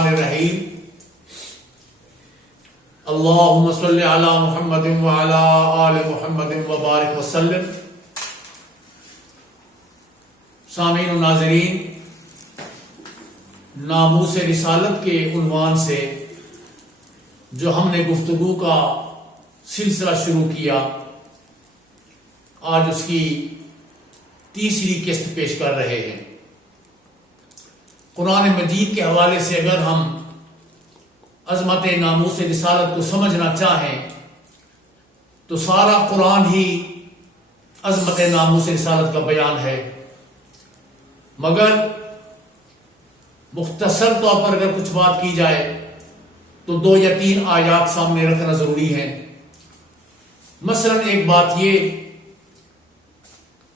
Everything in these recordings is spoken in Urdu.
الرحمن الرحیم اللہم صلی علی محمد وعلی آل محمد وبارک وسلم۔ سامعین و ناظرین، ناموس رسالت کے عنوان سے جو ہم نے گفتگو کا سلسلہ شروع کیا، آج اس کی تیسری قسط پیش کر رہے ہیں۔ قرآن مجید کے حوالے سے اگر ہم عظمت ناموس رسالت کو سمجھنا چاہیں تو سارا قرآن ہی عظمت ناموس رسالت کا بیان ہے، مگر مختصر طور پر اگر کچھ بات کی جائے تو 2 یا 3 آیات سامنے رکھنا ضروری ہے۔ مثلا ایک بات یہ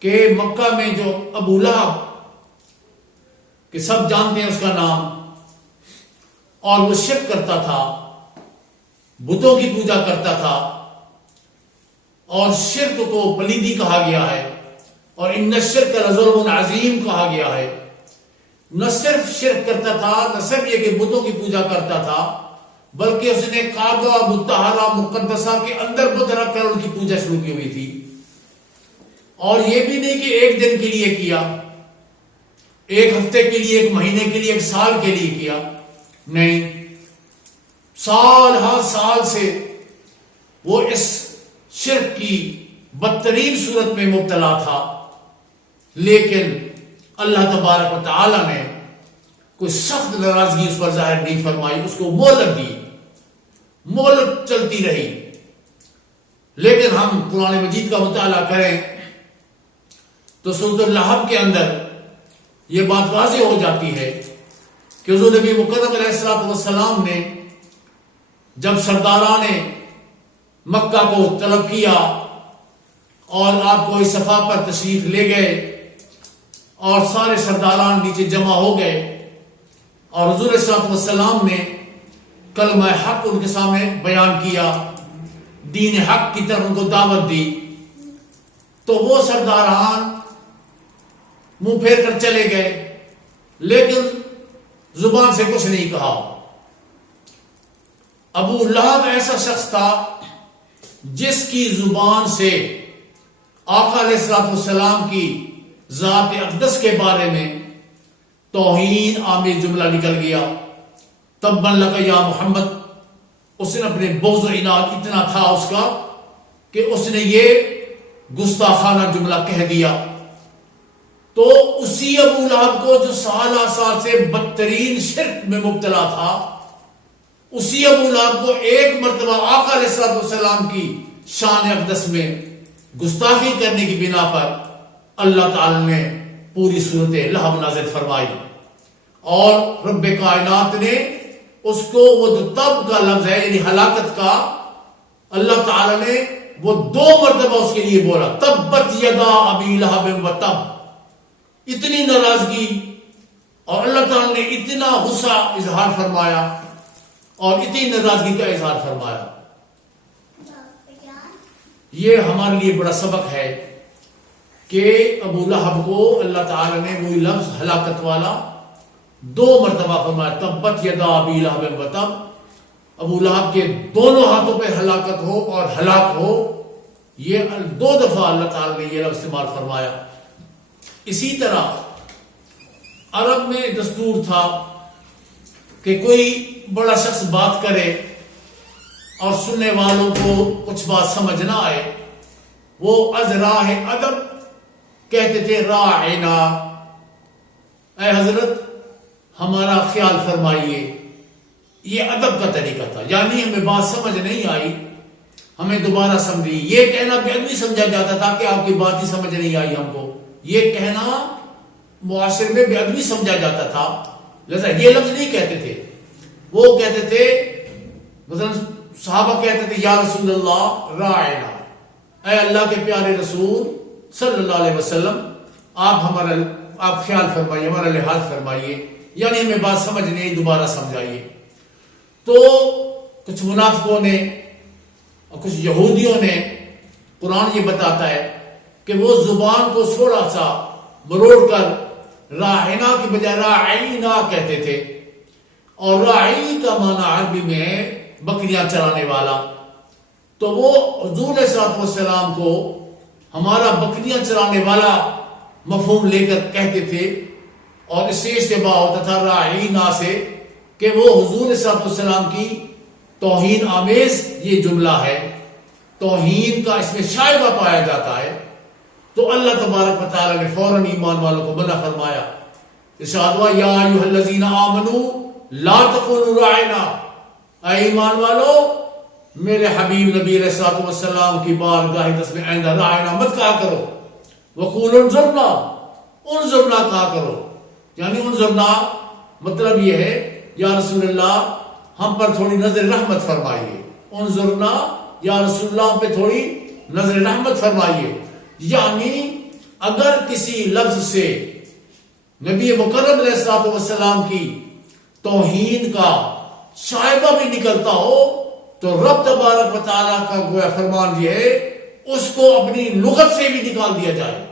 کہ مکہ میں جو ابو لہب، کہ سب جانتے ہیں اس کا نام، اور وہ شرک کرتا تھا، بتوں کی پوجا کرتا تھا، اور شرک کو پلیدی کہا گیا ہے، اور ان الشرک لظلم عظیم کہا گیا ہے۔ نہ صرف شرک کرتا تھا، نہ صرف یہ کہ بتوں کی پوجا کرتا تھا، بلکہ اس نے کعبہ مطہرہ مقدسہ کے اندر بت رکھ کر ان کی پوجا شروع کی ہوئی تھی۔ اور یہ بھی نہیں کہ ایک دن کے لیے کیا، ایک ہفتے کے لیے، ایک مہینے کے لیے، ایک سال کے لیے کیا، نہیں، سال ہر سال سے وہ اس شرک کی بدترین صورت میں مبتلا تھا، لیکن اللہ تبارک و تعالی نے کوئی سخت ناراضگی اس پر ظاہر نہیں فرمائی، اس کو مہلت دی، مہلت چلتی رہی۔ لیکن ہم قرآن مجید کا مطالعہ کریں تو سورۃ اللہب کے اندر یہ بات واضح ہو جاتی ہے کہ حضور نبی مکرم علیہ الصلوۃ والسلام نے جب سرداران مکہ کو طلب کیا اور آپ کو اس صفا پر تشریف لے گئے اور سارے سرداران نیچے جمع ہو گئے اور حضور علیہ الصلوۃ والسلام نے کلمہ حق ان کے سامنے بیان کیا، دین حق کی طرف ان کو دعوت دی، تو وہ سرداران منہ پھیر کر چلے گئے، لیکن زبان سے کچھ نہیں کہا۔ ابو لہب ایسا شخص تھا جس کی زبان سے آقا علیہ الصلوۃ والسلام کی ذات اقدس کے بارے میں توہین آمیز جملہ نکل گیا، تبا لک یا محمد۔ اس نے اپنے بغض و عناد اتنا تھا اس کا کہ اس نے یہ گستاخانہ جملہ کہہ دیا۔ تو اسی ابو لہب کو جو سالہ سال سے بدترین شرک میں مبتلا تھا، اسی ابو لہب کو ایک مرتبہ آقا علیہ الصلوۃ والسلام کی شان اقدس میں گستاخی کرنے کی بنا پر اللہ تعالی نے پوری صورت لہب نازل فرمائی، اور رب کائنات نے اس کو وہ جو تب کا لفظ ہے یعنی ہلاکت کا، اللہ تعالی نے وہ 2 مرتبہ اس کے لیے بولا، تبت یدا ابی لہب وتب۔ اتنی ناراضگی اور اللہ تعالی نے اتنا غصہ اظہار فرمایا اور اتنی ناراضگی کا اظہار فرمایا۔ یہ ہمارے لیے بڑا سبق ہے کہ ابو لہب کو اللہ تعالی نے وہی لفظ ہلاکت والا 2 مرتبہ فرمایا، تبت یدا ابی لہب وتب۔ ابو لہب کے دونوں ہاتھوں پہ ہلاکت ہو اور ہلاک ہو، یہ 2 دفعہ اللہ تعالی نے یہ لفظ استعمال فرمایا۔ اسی طرح عرب میں دستور تھا کہ کوئی بڑا شخص بات کرے اور سننے والوں کو کچھ بات سمجھ نہ آئے، وہ از راہ ادب کہتے تھے راعنا، اے حضرت ہمارا خیال فرمائیے۔ یہ ادب کا طریقہ تھا، یعنی ہمیں بات سمجھ نہیں آئی، ہمیں دوبارہ سمجھیے۔ یہ کہنا بے ادبی سمجھا جاتا تھا کہ آپ کی بات ہی سمجھ نہیں آئی ہم کو، یہ کہنا معاشرے میں بے ادبی سمجھا جاتا تھا، لہذا یہ لفظ نہیں کہتے تھے۔ وہ کہتے تھے، مثلا صحابہ کہتے تھے یا رسول اللہ راعنا، اے اللہ کے پیارے رسول صلی اللہ علیہ وسلم آپ خیال فرمائیے، ہمارا لحاظ فرمائیے، یعنی ہمیں بات سمجھ نہیں، دوبارہ سمجھائیے۔ تو کچھ منافقوں نے اور کچھ یہودیوں نے، قرآن یہ بتاتا ہے کہ وہ زبان کو تھوڑا سا مروڑ کر راہنا کی بجائے راعینا کہتے تھے، اور راعی کا معنی عربی میں ہے بکریاں چرانے والا. تو وہ حضور علیہ الصلوۃ والسلام کو ہمارا بکریاں چرانے والا مفہوم لے کر کہتے تھے، اور اس سے اشتباہ ہوتا تھا راعینا سے کہ وہ حضور علیہ الصلوۃ والسلام کی توہین آمیز یہ جملہ ہے، توہین کا اس میں شائبہ پایا جاتا ہے. تو اللہ تبارک و تعالیٰ نے فوراً ایمان والوں کو منع فرمایا. ارشاد ہوا یا ایھا الذین آمنوا لا تقولوا راعنا، اے ایمان والو میرے حبیب نبی علیہ الصلوۃ والسلام کی بارگاہ میں آئندہ راعنا مت کہا کرو، وقولوا انظرنا، انظرنا کہا کرو. یعنی انظرنا مطلب یہ ہے یا رسول اللہ ہم پر تھوڑی نظر رحمت فرمائیے، انظرنا یا رسول اللہ ہم پہ تھوڑی نظر رحمت فرمائیے. یعنی اگر کسی لفظ سے نبی مکرم علیہ الصلوۃ والسلام کی توہین کا شائبہ بھی نکلتا ہو تو رب تبارک و تعالیٰ کا گویا فرمان یہ ہے اس کو اپنی لغت سے بھی نکال دیا جائے،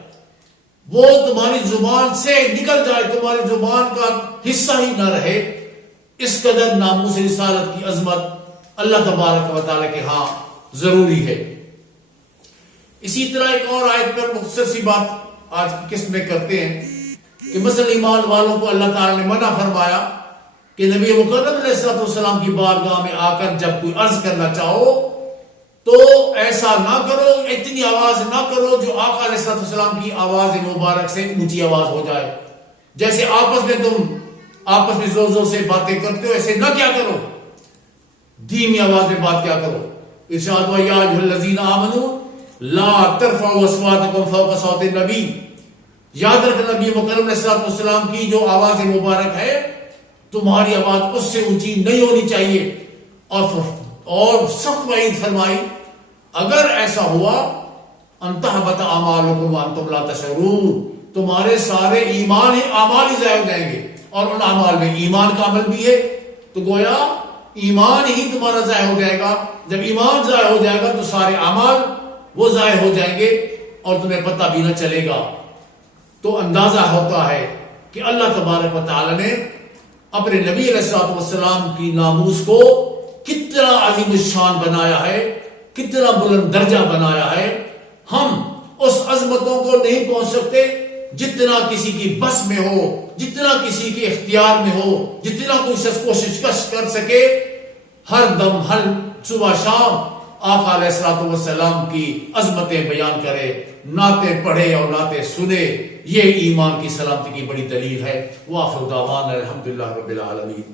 وہ تمہاری زبان سے نکل جائے، تمہاری زبان کا حصہ ہی نہ رہے. اس قدر ناموس رسالت کی عظمت اللہ تبارک و تعالیٰ کے ہاں ضروری ہے. اسی طرح ایک اور آیت پر مختصر سی بات آج کی قسط میں کرتے ہیں کہ مثلا ایمان والوں کو اللہ تعالیٰ نے منع فرمایا کہ نبی مکرم علیہ الصلوۃ والسلام کی بارگاہ میں آ کر جب کوئی عرض کرنا چاہو تو ایسا نہ کرو، اتنی آواز نہ کرو جو آقا علیہ الصلوۃ والسلام کی آواز مبارک سے اونچی آواز ہو جائے. جیسے آپس میں تم آپس میں زور زور سے باتیں کرتے ہو ایسے نہ کیا کرو، دھیمی آواز میں بات کیا کرو. ارشاد ہوا یا ایھا الذین آمنوا لا ترفعوا اصواتکم فوق صوت النبی. یاد رکھنا نبی مکرم علیہ الصلوۃ والسلام کی جو آواز مبارک ہے تمہاری آواز اس سے اونچی نہیں ہونی چاہیے. اور سخت وعید فرمائی اگر ایسا ہوا ان تحبط اعمالکم وانتم لا تشعرون، تمہارے سارے ایمان ہی اعمال ہی ضائع ہو جائیں گے، اور ان اعمال میں ایمان کا عمل بھی ہے. تو گویا ایمان ہی تمہارا ضائع ہو جائے گا. جب ایمان ضائع ہو جائے گا تو سارے اعمال وہ ضائع ہو جائیں گے اور تمہیں پتہ بھی نہ چلے گا. تو اندازہ ہوتا ہے کہ اللہ تبارک و تعالی نے اپنے نبی علیہ الصلوۃ والسلام کی ناموس کو کتنا عظیم الشان بنایا ہے، کتنا بلند درجہ بنایا ہے. ہم اس عظمتوں کو نہیں پہنچ سکتے جتنا کسی کی بس میں ہو، جتنا کسی کے اختیار میں ہو، جتنا کوئی شخص کوشش کر سکے ہر دم ہر صبح شام آقا علیہ الصلوۃ والسلام کی عظمتیں بیان کرے، نعتیں پڑھے اور نعتیں سنے. یہ ایمان کی سلامتی کی بڑی دلیل ہے. وآخر دعوانا الحمدللہ رب العالمین.